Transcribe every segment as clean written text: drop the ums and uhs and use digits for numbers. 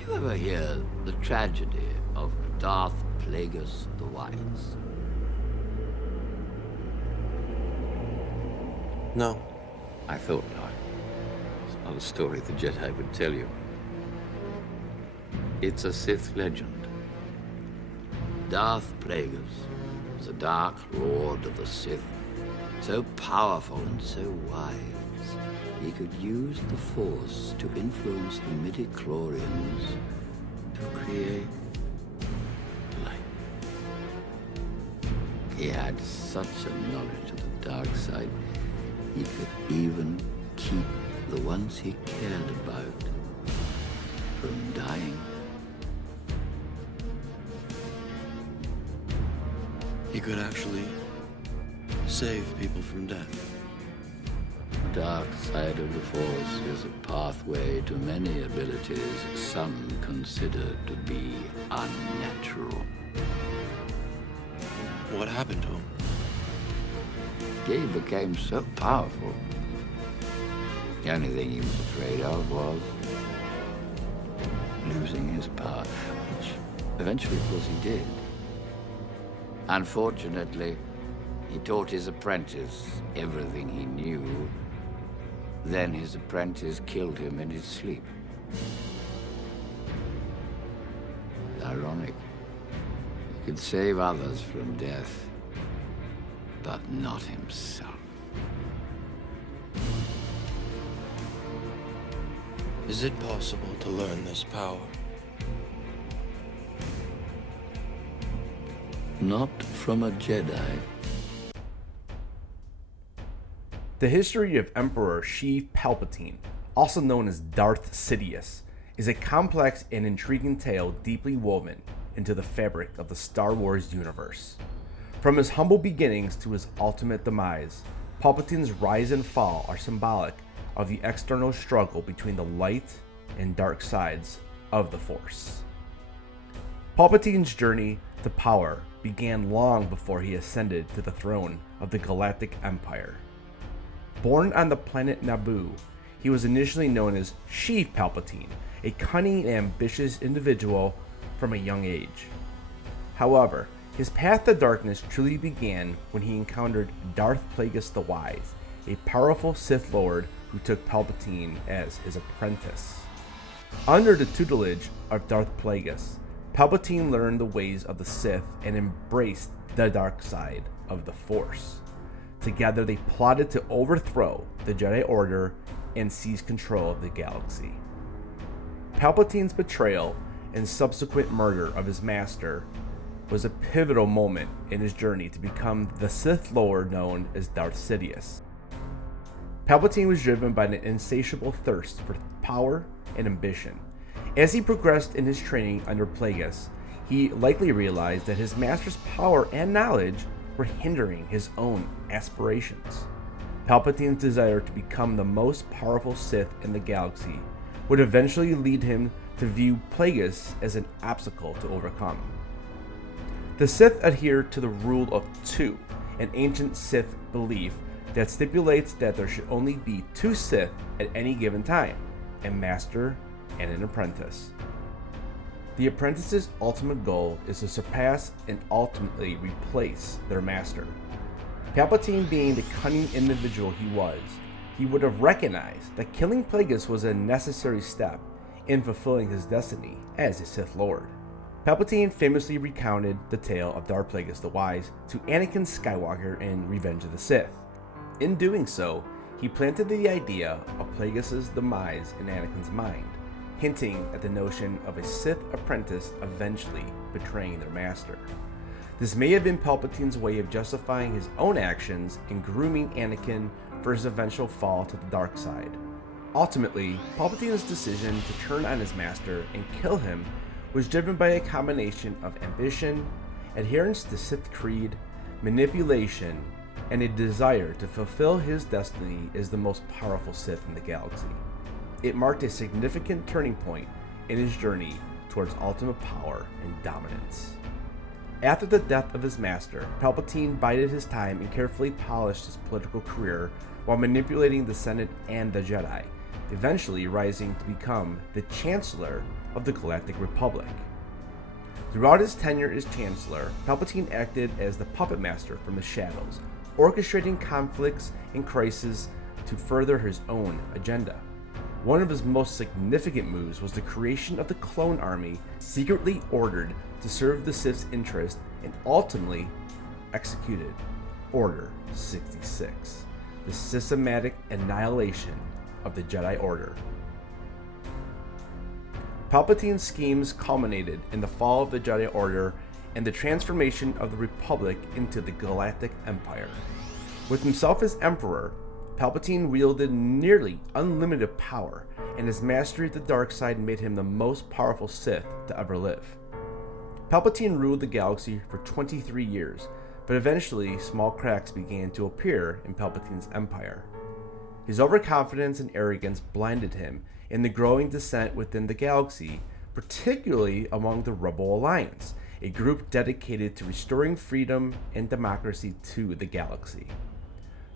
you ever hear the tragedy of Darth Plagueis the Wise? No. I thought not. It's not a story the Jedi would tell you. It's a Sith legend. Darth Plagueis was a dark lord of the Sith, so powerful and so wise, he could use the Force to influence the midi-chlorians to create life. He had such a knowledge of the dark side, he could even keep the ones he cared about from dying. He could actually save people from death. The dark side of the Force is a pathway to many abilities some consider to be unnatural. What happened to him? He became so powerful. The only thing he was afraid of was losing his power, which eventually, of course, he did. Unfortunately, he taught his apprentice everything he knew. Then his apprentice killed him in his sleep. Ironic. He could save others from death, but not himself. Is it possible to learn this power? Not from a Jedi. The history of Emperor Sheev Palpatine, also known as Darth Sidious, is a complex and intriguing tale deeply woven into the fabric of the Star Wars universe. From his humble beginnings to his ultimate demise, Palpatine's rise and fall are symbolic of the external struggle between the light and dark sides of the Force. Palpatine's journey to power began long before he ascended to the throne of the Galactic Empire. Born on the planet Naboo, he was initially known as Sheev Palpatine, a cunning and ambitious individual from a young age. However, his path to darkness truly began when he encountered Darth Plagueis the Wise, a powerful Sith Lord who took Palpatine as his apprentice. Under the tutelage of Darth Plagueis, Palpatine learned the ways of the Sith and embraced the dark side of the Force. Together, they plotted to overthrow the Jedi Order and seize control of the galaxy. Palpatine's betrayal and subsequent murder of his master was a pivotal moment in his journey to become the Sith Lord known as Darth Sidious. Palpatine was driven by an insatiable thirst for power and ambition. As he progressed in his training under Plagueis, he likely realized that his master's power and knowledge were hindering his own aspirations. Palpatine's desire to become the most powerful Sith in the galaxy would eventually lead him to view Plagueis as an obstacle to overcome. The Sith adhere to the rule of two, an ancient Sith belief that stipulates that there should only be two Sith at any given time, a master and an apprentice. The apprentice's ultimate goal is to surpass and ultimately replace their master. Palpatine, being the cunning individual he was, he would have recognized that killing Plagueis was a necessary step in fulfilling his destiny as a Sith Lord. Palpatine famously recounted the tale of Darth Plagueis the Wise to Anakin Skywalker in Revenge of the Sith. In doing so, he planted the idea of Plagueis' demise in Anakin's mind, hinting at the notion of a Sith apprentice eventually betraying their master. This may have been Palpatine's way of justifying his own actions in grooming Anakin for his eventual fall to the dark side. Ultimately, Palpatine's decision to turn on his master and kill him was driven by a combination of ambition, adherence to Sith creed, manipulation, and a desire to fulfill his destiny as the most powerful Sith in the galaxy. It marked a significant turning point in his journey towards ultimate power and dominance. After the death of his master, Palpatine bided his time and carefully polished his political career while manipulating the Senate and the Jedi, eventually rising to become the Chancellor of the Galactic Republic. Throughout his tenure as Chancellor, Palpatine acted as the puppet master from the shadows, orchestrating conflicts and crises to further his own agenda. One of his most significant moves was the creation of the Clone Army, secretly ordered to serve the Sith's interest and ultimately executed Order 66, the systematic annihilation of the Jedi Order. Palpatine's schemes culminated in the fall of the Jedi Order and the transformation of the Republic into the Galactic Empire. With himself as Emperor, Palpatine wielded nearly unlimited power, and his mastery of the dark side made him the most powerful Sith to ever live. Palpatine ruled the galaxy for 23 years, but eventually small cracks began to appear in Palpatine's empire. His overconfidence and arrogance blinded him in the growing dissent within the galaxy, particularly among the Rebel Alliance, a group dedicated to restoring freedom and democracy to the galaxy.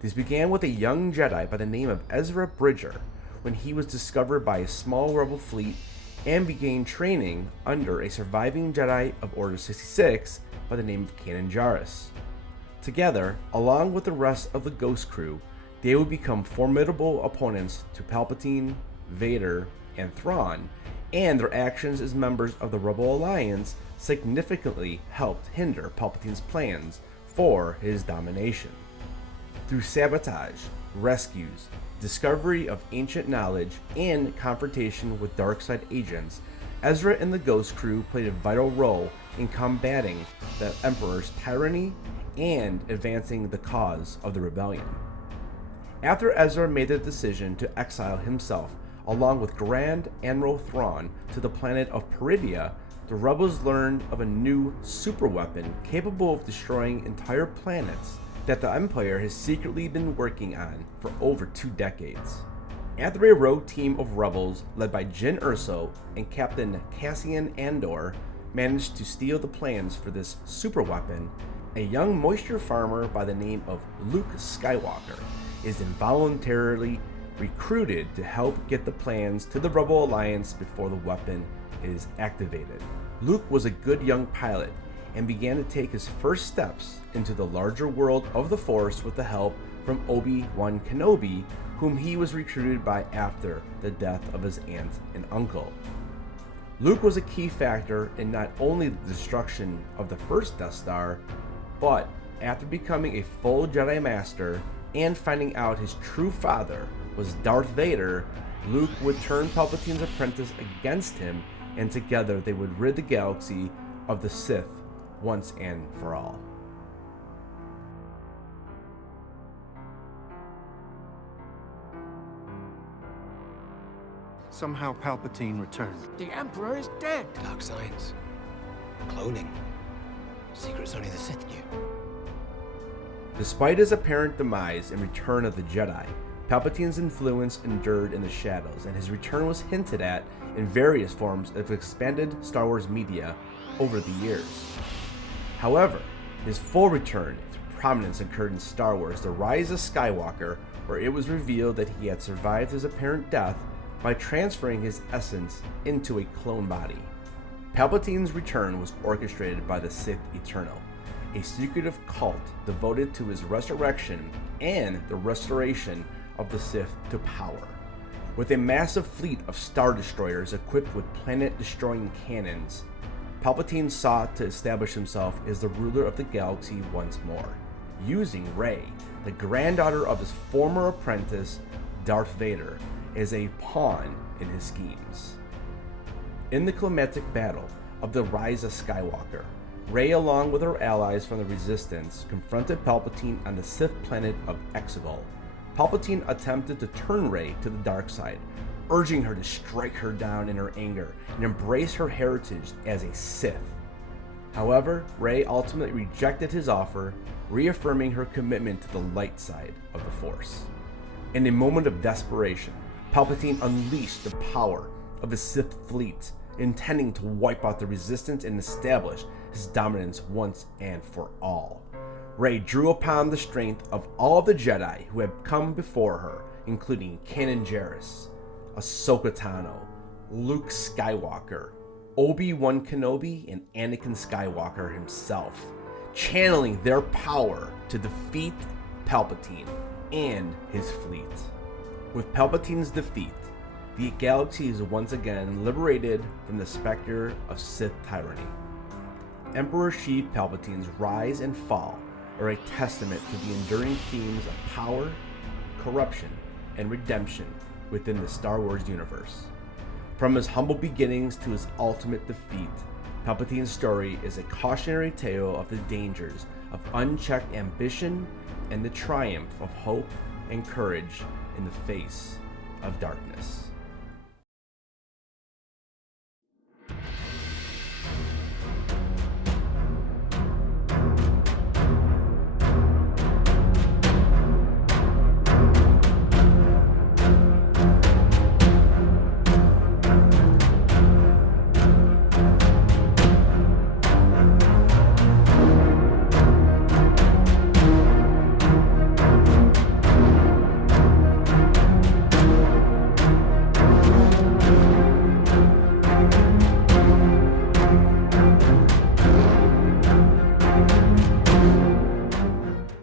This began with a young Jedi by the name of Ezra Bridger, when he was discovered by a small rebel fleet and began training under a surviving Jedi of Order 66 by the name of Kanan Jarrus. Together, along with the rest of the Ghost Crew, they would become formidable opponents to Palpatine, Vader, and Thrawn, and their actions as members of the Rebel Alliance significantly helped hinder Palpatine's plans for his domination. Through sabotage, rescues, discovery of ancient knowledge, and confrontation with darkseid agents, Ezra and the Ghost Crew played a vital role in combating the Emperor's tyranny and advancing the cause of the rebellion. After Ezra made the decision to exile himself along with Grand Admiral Thrawn to the planet of Peridia, the rebels learned of a new superweapon capable of destroying entire planets that the Empire has secretly been working on for over 2 decades. After a rogue team of rebels led by Jyn Erso and Captain Cassian Andor managed to steal the plans for this superweapon, a young moisture farmer by the name of Luke Skywalker is involuntarily recruited to help get the plans to the Rebel Alliance before the weapon is activated. Luke was a good young pilot and began to take his first steps into the larger world of the Force with the help from Obi-Wan Kenobi, whom he was recruited by after the death of his aunt and uncle. Luke was a key factor in not only the destruction of the first Death Star, but after becoming a full Jedi Master and finding out his true father was Darth Vader, Luke would turn Palpatine's apprentice against him, and together they would rid the galaxy of the Sith once and for all. Somehow Palpatine returned. The Emperor is dead. Dark science. Cloning. Secrets only the Sith knew. Despite his apparent demise and return of the Jedi, Palpatine's influence endured in the shadows, and his return was hinted at in various forms of expanded Star Wars media over the years. However, his full return to prominence occurred in Star Wars: The Rise of Skywalker, where it was revealed that he had survived his apparent death by transferring his essence into a clone body. Palpatine's return was orchestrated by the Sith Eternal, a secretive cult devoted to his resurrection and the restoration of the Sith to power. With a massive fleet of Star Destroyers equipped with planet-destroying cannons, Palpatine sought to establish himself as the ruler of the galaxy once more, using Rey, the granddaughter of his former apprentice, Darth Vader, as a pawn in his schemes. In the climactic battle of the Rise of Skywalker, Rey, along with her allies from the Resistance, confronted Palpatine on the Sith planet of Exegol. Palpatine attempted to turn Rey to the dark side, urging her to strike her down in her anger and embrace her heritage as a Sith. However, Rey ultimately rejected his offer, reaffirming her commitment to the light side of the Force. In a moment of desperation, Palpatine unleashed the power of his Sith fleet, intending to wipe out the Resistance and establish his dominance once and for all. Rey drew upon the strength of all the Jedi who had come before her, including Kanan Jarrus, Ahsoka Tano, Luke Skywalker, Obi-Wan Kenobi, and Anakin Skywalker himself, channeling their power to defeat Palpatine and his fleet. With Palpatine's defeat, the galaxy is once again liberated from the specter of Sith tyranny. Emperor Sheev Palpatine's rise and fall are a testament to the enduring themes of power, corruption, and redemption within the Star Wars universe. From his humble beginnings to his ultimate defeat, Palpatine's story is a cautionary tale of the dangers of unchecked ambition and the triumph of hope and courage in the face of darkness.